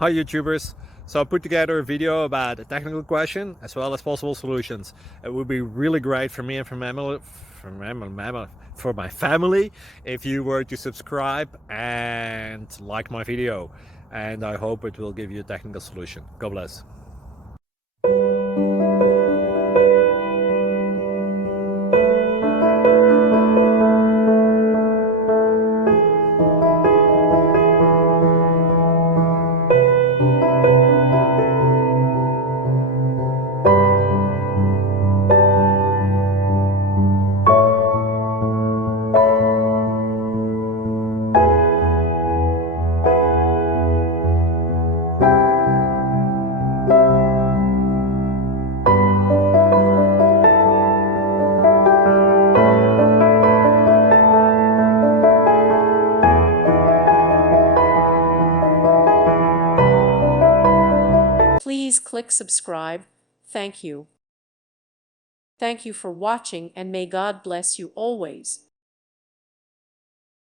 Hi YouTubers! So I put together a video about a technical question as well as possible solutions. It would be really great for me and for my family if you were to subscribe and like my video, and I hope it will give you a technical solution. God bless. Please click subscribe. Thank you. Thank you for watching, and may God bless you always.